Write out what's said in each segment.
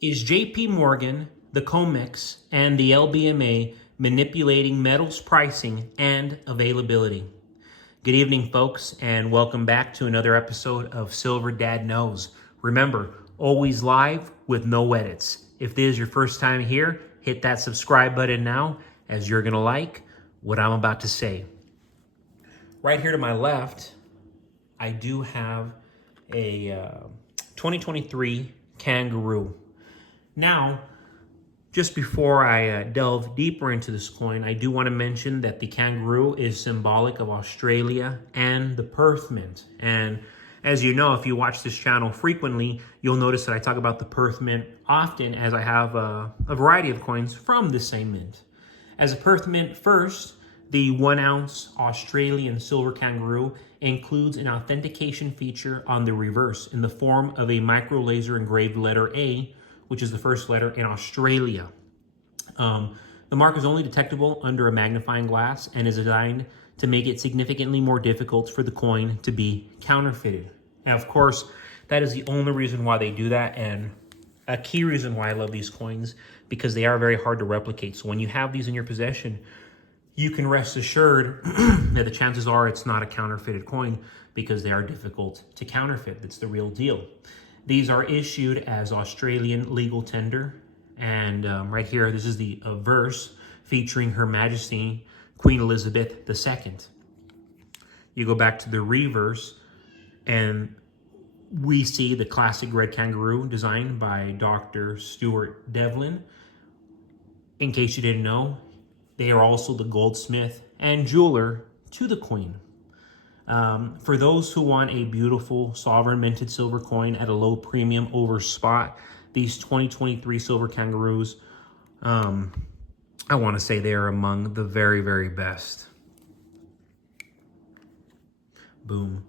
Is JP Morgan, the COMEX, and the LBMA manipulating metals pricing and availability? Good evening, folks, and welcome back to another episode of Silver Dad Knows. Remember, always live with no edits. If this is your first time here, hit that subscribe button now, as you're going to like what I'm about to say. Right here to my left, I do have a 2023 Kangaroo. Now, just before I delve deeper into this coin, I do want to mention that the Kangaroo is symbolic of Australia and the Perth Mint. And as you know, if you watch this channel frequently, you'll notice that I talk about the Perth Mint often, as I have a variety of coins from the same mint. As a Perth Mint first, the 1 ounce Australian silver Kangaroo includes an authentication feature on the reverse in the form of a micro laser engraved letter A, which is the first letter in Australia. The mark is only detectable under a magnifying glass and is designed to make it significantly more difficult for the coin to be counterfeited. And of course, that is the only reason why they do that, and a key reason why I love these coins, because they are very hard to replicate. So when you have these in your possession, you can rest assured that the chances are it's not a counterfeited coin, because they are difficult to counterfeit. That's the real deal. These are issued as Australian legal tender. And right here, this is the verse featuring Her Majesty Queen Elizabeth II. You go back to the reverse, and we see the classic red Kangaroo designed by Dr. Stuart Devlin. In case you didn't know, they are also the goldsmith and jeweler to the Queen. For those who want a beautiful sovereign minted silver coin at a low premium over spot, these 2023 silver Kangaroos, I want to say they are among the very, very best. Boom.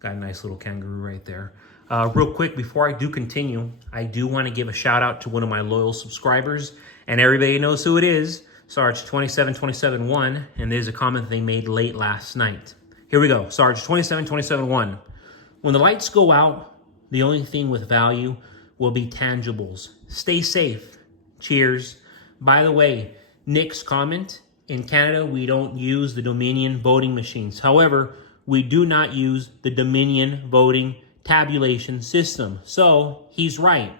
Got a nice little Kangaroo right there. Real quick, before I do continue, I do want to give a shout out to one of my loyal subscribers, and everybody knows who it is, Sarge27271, and there's a comment they made late last night. Here we go, Sarge27271. When the lights go out, the only thing with value will be tangibles. Stay safe. Cheers. By the way, Nick's comment, in Canada, we don't use the Dominion voting machines. However, we do not use the Dominion voting tabulation system. So, he's right.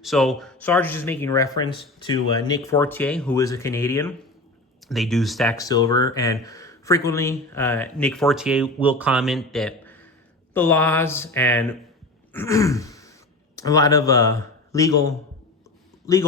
So, Sarge is just making reference to Nick Fortier, who is a Canadian. They do stack silver, and frequently, Nick Fortier will comment that the laws and a lot of legal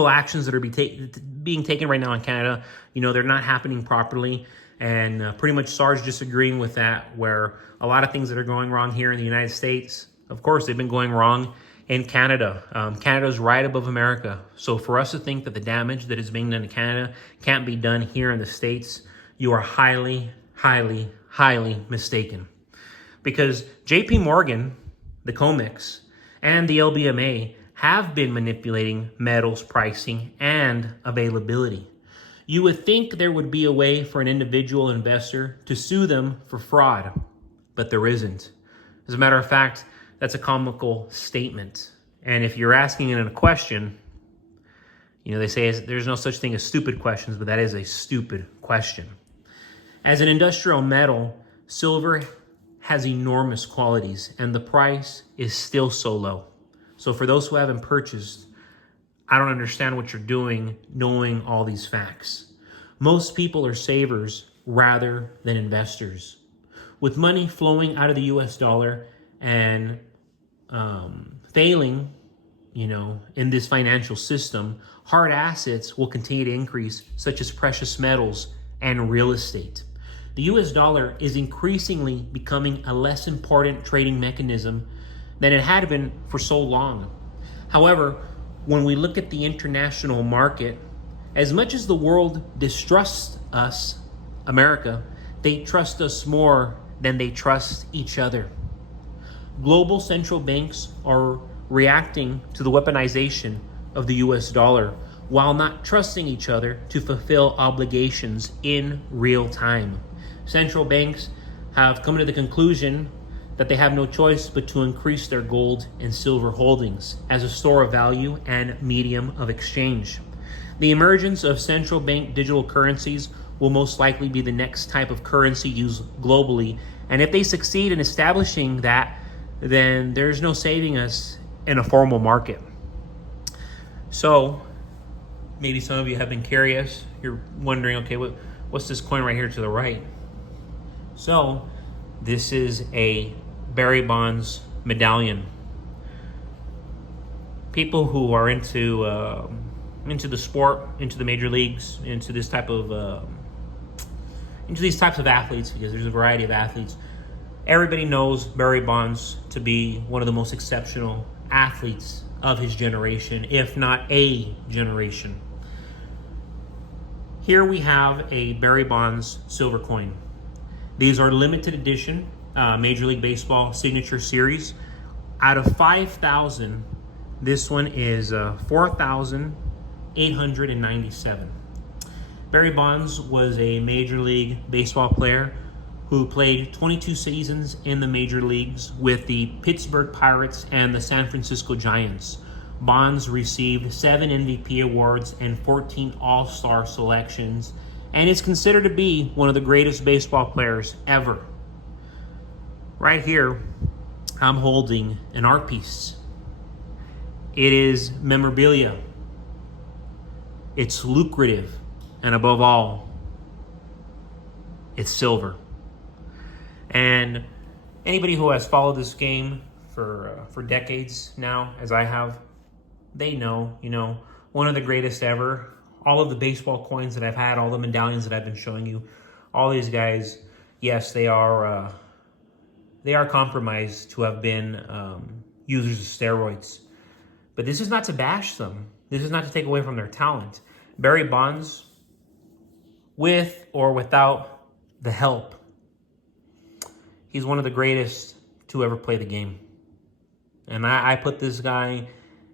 actions that are being taken right now in Canada, they're not happening properly. And pretty much Sarge disagreeing with that, where a lot of things that are going wrong here in the United States, of course, they've been going wrong in Canada. Canada's right above America. So for us to think that the damage that is being done in Canada can't be done here in the States, you are highly, highly, highly mistaken. Because JP Morgan, the COMEX, and the LBMA have been manipulating metals pricing and availability. You would think there would be a way for an individual investor to sue them for fraud, but there isn't. As a matter of fact, that's a comical statement. And if you're asking it in a question, they say there's no such thing as stupid questions, but that is a stupid question. As an industrial metal, silver has enormous qualities, and the price is still so low. So for those who haven't purchased, I don't understand what you're doing knowing all these facts. Most people are savers rather than investors. With money flowing out of the US dollar and failing, in this financial system, hard assets will continue to increase, such as precious metals and real estate. The US dollar is increasingly becoming a less important trading mechanism than it had been for so long. However, when we look at the international market, as much as the world distrusts us, America, they trust us more than they trust each other. Global central banks are reacting to the weaponization of the US dollar while not trusting each other to fulfill obligations in real time. Central banks have come to the conclusion that they have no choice but to increase their gold and silver holdings as a store of value and medium of exchange. The emergence of central bank digital currencies will most likely be the next type of currency used globally. And if they succeed in establishing that, then there's no saving us in a formal market. So maybe some of you have been curious. You're wondering, okay, what's this coin right here to the right? So this is a Barry Bonds medallion. People who are into the sport, into the major leagues, into this type of into these types of athletes, because there's a variety of athletes. Everybody knows Barry Bonds to be one of the most exceptional athletes of his generation, if not a generation. Here we have a Barry Bonds silver coin. These are limited edition Major League Baseball signature series. Out of 5,000, this one is 4,897. Barry Bonds was a Major League Baseball player who played 22 seasons in the major leagues with the Pittsburgh Pirates and the San Francisco Giants. Bonds received 7 MVP awards and 14 All-Star selections, and is considered to be one of the greatest baseball players ever. Right here, I'm holding an art piece. It is memorabilia. It's lucrative. And above all, it's silver. And anybody who has followed this game for decades now, as I have, they know, one of the greatest ever. All of the baseball coins that I've had, all the medallions that I've been showing you, all these guys, yes, they are compromised to have been users of steroids. But this is not to bash them. This is not to take away from their talent. Barry Bonds, with or without the help, he's one of the greatest to ever play the game. And I put this guy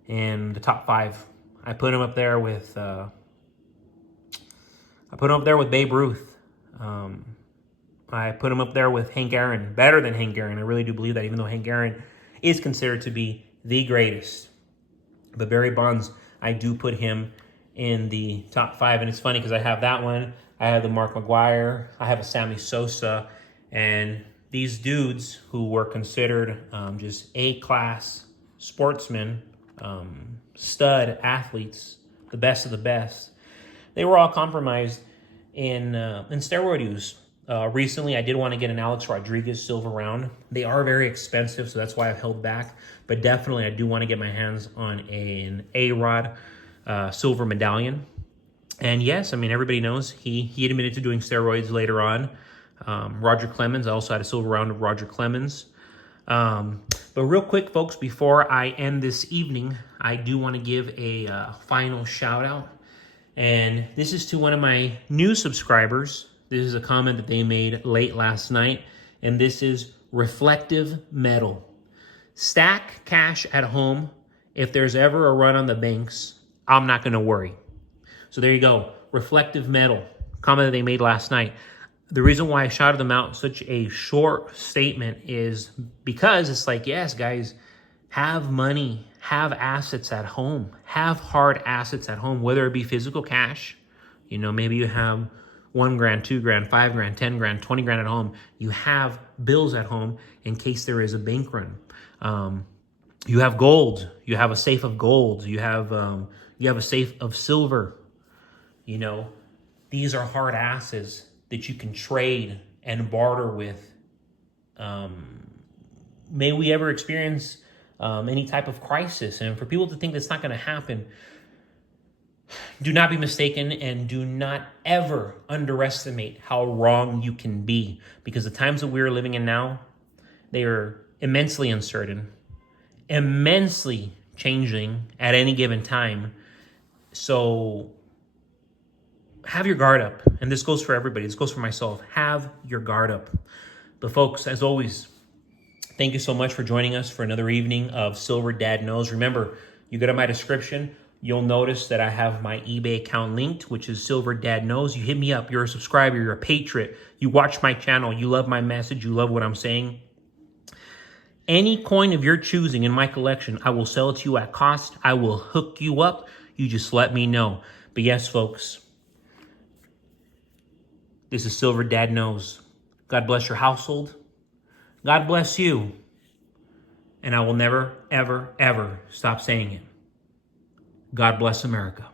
in the top 5. I put him up there with Babe Ruth. I put him up there with Hank Aaron, better than Hank Aaron. I really do believe that, even though Hank Aaron is considered to be the greatest. But Barry Bonds, I do put him in the top 5. And it's funny because I have that one. I have the Mark McGwire. I have a Sammy Sosa. And these dudes who were considered just A-class sportsmen, stud athletes, the best of the best, they were all compromised in steroid use. Recently, I did want to get an Alex Rodriguez silver round. They are very expensive, so that's why I've held back. But definitely, I do want to get my hands on an A-Rod silver medallion. And yes, I mean, everybody knows he admitted to doing steroids later on. Roger Clemens, I also had a silver round of Roger Clemens. But real quick, folks, before I end this evening, I do want to give a final shout out. And this is to one of my new subscribers. This is a comment that they made late last night. And this is reflective metal. Stack cash at home. If there's ever a run on the banks, I'm not going to worry. So there you go. Reflective metal. Comment that they made last night. The reason why I shouted them out in such a short statement is because it's like, yes, guys, have money, have assets at home, have hard assets at home, whether it be physical cash. Maybe you have $1 grand, $2 grand, $5 grand, 10 grand, 20 grand at home. You have bills at home in case there is a bank run. You have gold. You have a safe of gold. You have a safe of silver. These are hard assets that you can trade and barter with. May we ever experience any type of crisis. And for people to think that's not going to happen, do not be mistaken, and do not ever underestimate how wrong you can be, because the times that we're living in now, they are immensely uncertain, immensely changing at any given time. So have your guard up. And this goes for everybody. This goes for myself. Have your guard up. But folks, as always, thank you so much for joining us for another evening of Silver Dad Knows. Remember, you go to my description, you'll notice that I have my eBay account linked, which is Silver Dad Knows. You hit me up. You're a subscriber. You're a patriot. You watch my channel. You love my message. You love what I'm saying. Any coin of your choosing in my collection, I will sell it to you at cost. I will hook you up. You just let me know. But yes, folks, this is Silver Dad Knows. God bless your household. God bless you. And I will never, ever, ever stop saying it. God bless America.